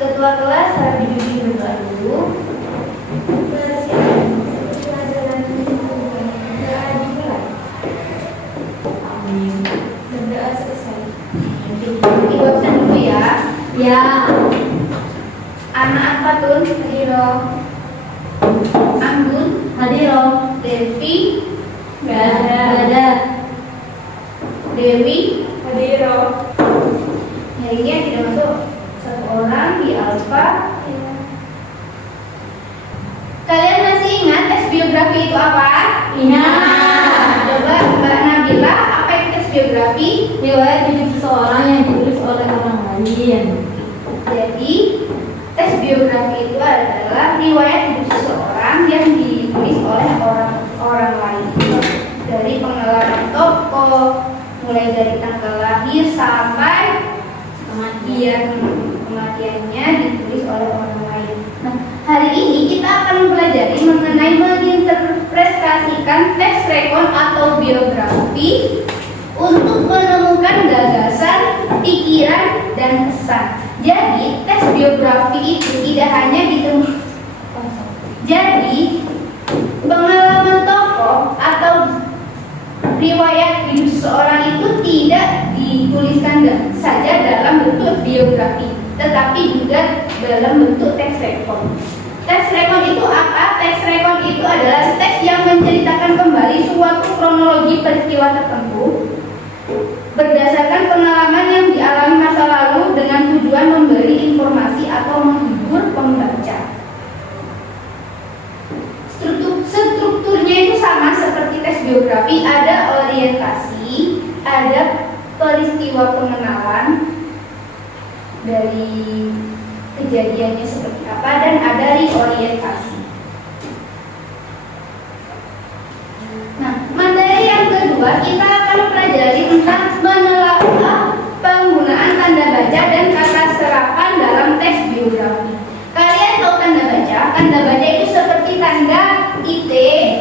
Ketua kelas Habibie berdoa dulu. Amin. Berdoa selesai. Ibu absen dulu ya. Ya. Anak Fatun hadiro. Anggun Hadiro. Devi Gak ada. Dewi Hadiro. Hari ini tidak masuk satu orang di Alfa. Kalian masih ingat tes biografi itu apa? Ingat. Coba Mbak Nabila, apa itu tes biografi? Riwayat hidup seseorang yang ditulis oleh orang lain. Jadi tes biografi itu adalah riwayat hidup seseorang yang ditulis oleh orang lain, dari pengalaman tokoh, mulai dari tanggal lahir sampai kematiannya ditulis oleh orang lain. Nah, hari ini kita akan mempelajari mengenai menginterpretasikan teks rekon atau biografi untuk menemukan gagasan, pikiran, dan kesan. Jadi, tes biografi itu tidak hanya ditemukan. Jadi, pengalaman tokoh atau riwayat hidup seseorang itu tidak dituliskan saja dalam bentuk biografi, tetapi juga dalam bentuk teks rekon. Teks rekon itu apa? Teks rekon itu adalah teks yang menceritakan kembali suatu kronologi peristiwa tertentu berdasarkan pengalaman yang dialami masa lalu dengan tujuan memberi informasi atau menghibur pembaca. Strukturnya itu sama seperti tes biografi, ada orientasi, ada peristiwa pengenalan dari kejadiannya seperti apa, dan ada reorientasi. Nah, materi yang kedua kita akan pelajari tentang menelaah penggunaan tanda baca dan kata serapan dalam teks biografi. Kalian tahu tanda baca? Tanda baca itu seperti tanda titik,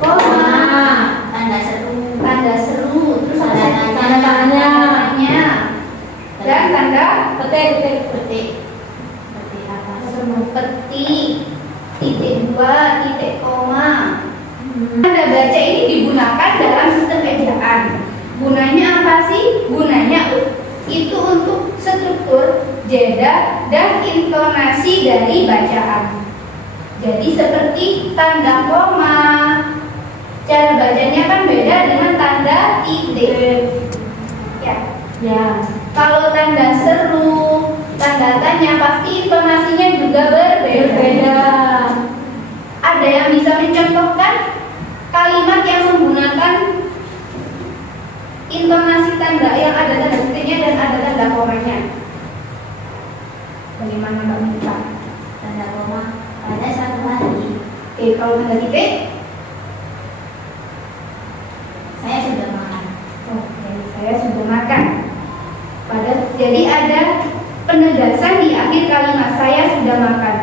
koma, tanda seru, terus ada tanda tanya, dan tanda petik. petik, titik dua, titik koma. Tanda baca ini digunakan dalam sistem ejaan. Gunanya apa sih? Gunanya itu untuk struktur, jeda, dan intonasi dari bacaan. Jadi seperti tanda koma, cara bacanya kan beda dengan tanda titik. Ya. Kalau tanda seru, tanda tanya, pasti intonasinya juga berbeda. Ada yang bisa mencontohkan kalimat yang menggunakan intonasi tanda yang ada tanda titiknya dan ada tanda komanya? Bagaimana Mbak Mita? Tanda koma pada satu hari. Kalau tanda titik? Saya sudah makan. Oke, saya sudah makan. Jadi ada penegasan di akhir kalimat, saya sudah makan.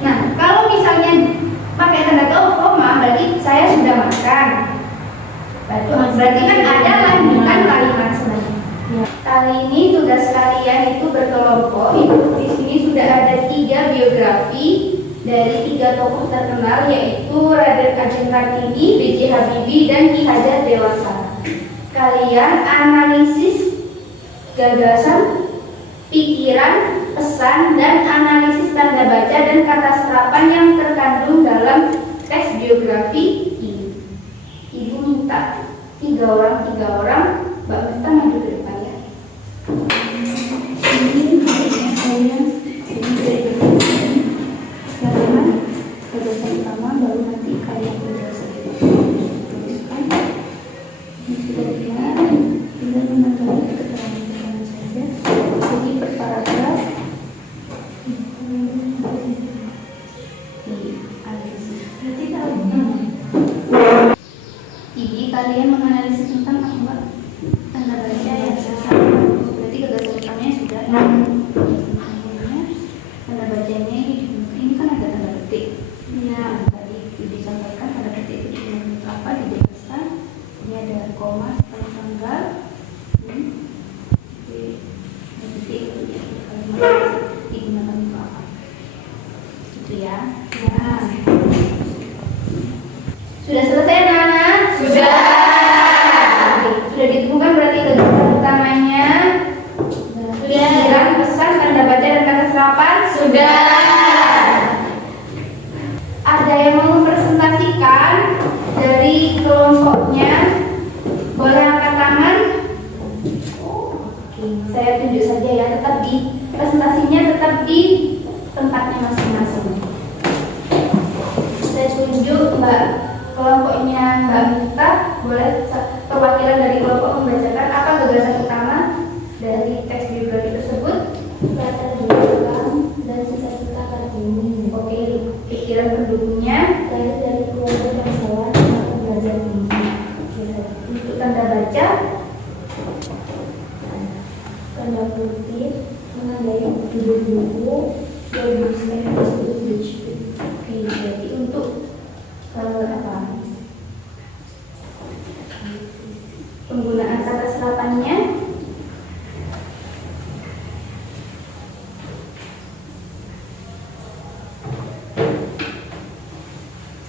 Nah, kalau misalnya pakai tanda koma, berarti saya sudah makan. Berarti kan ada lanjutan kalimat selanjutnya. Kali ini tugas kalian itu berkelompok. Di sini sudah ada 3 biografi dari 3 tokoh terkenal, yaitu Raden Ajeng Kartini, B.J. Habibie, dan Ki Hajar Dewantara. Kalian analisis gagasan, pikiran, pesan, dan analisis tanda baca dan kata serapan yang terkandung dalam teks biografi ini. Ibu minta 3 orang, Mbak Mita maju ke depan ya. Ini saya, sekarang gagasan utama, baru nanti kalian gagasan tuliskan. Ini sudah jelas, tinggal menambahkan keterangan saja. Jadi per paragraf Jadi kalian menganalisis tentang apa? Tanda baca ya. Sudah. Ada yang mau mempresentasikan dari kelompoknya? Boleh angkat tangan? Oke, saya tunjuk saja ya, tetap di presentasinya tetap di tempatnya masing-masing. Saya tunjuk Mbak, kelompoknya Mbak Miftah, boleh perwakilan dari kelompok membacakan apa gagasan utama dari teks biografi tersebut? Latar belakang dan cita-cita Kartini. Oke, pikiran pendukungnya. Lahir dari keluarga bangsawan yang belajar tinggi. Untuk tanda baca, Tanda kutip menandai judul buku yang oke, jadi untuk apa? Penggunaan kata serapannya.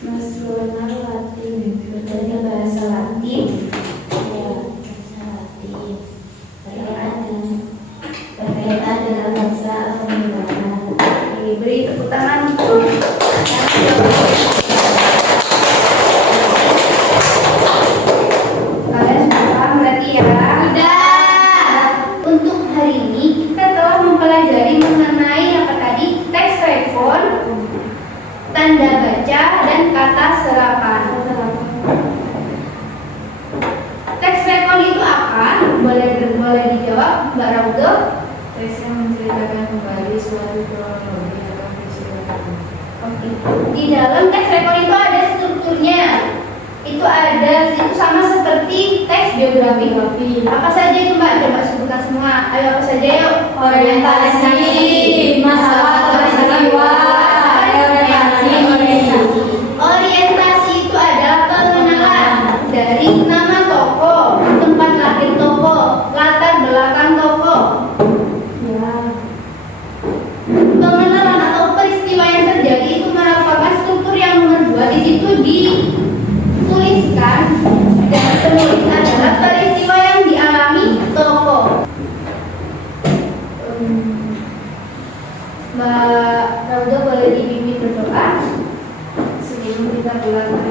nasional Latin Dari bahasa Latin. ya bahasa Latin berkaitan dengan bahasa pemerintahan. Beri tepuk tangan untuk kalian sudah paham berarti ya? Sudah. Untuk hari ini kita telah mempelajari mengenai apa tadi? Teks rekon, tanda baca, dan kata serapan. Teks rekon itu apa? Boleh dijawab Mbak Raudo? Teks yang menceritakan kembali suatu kronologi atau peristiwa. Oke. Di dalam teks rekon itu ada strukturnya. Itu sama seperti teks biografi. Apa saja itu Mbak? Coba sebutkan semua. Ayo apa saja yuk? Orientasi, masalah peristiwa, Orientasi itu adalah pengenalan dari nama tokoh, tempat lahir tokoh, latar belakang tokoh. Pengenalan atau peristiwa yang terjadi itu merupakan struktur yang nomor 2. Di situ dituliskan dan penulis adalah peristiwa yang dialami tokoh. Mbak Raudo boleh dibimbing berdoa sebelum kita mulai.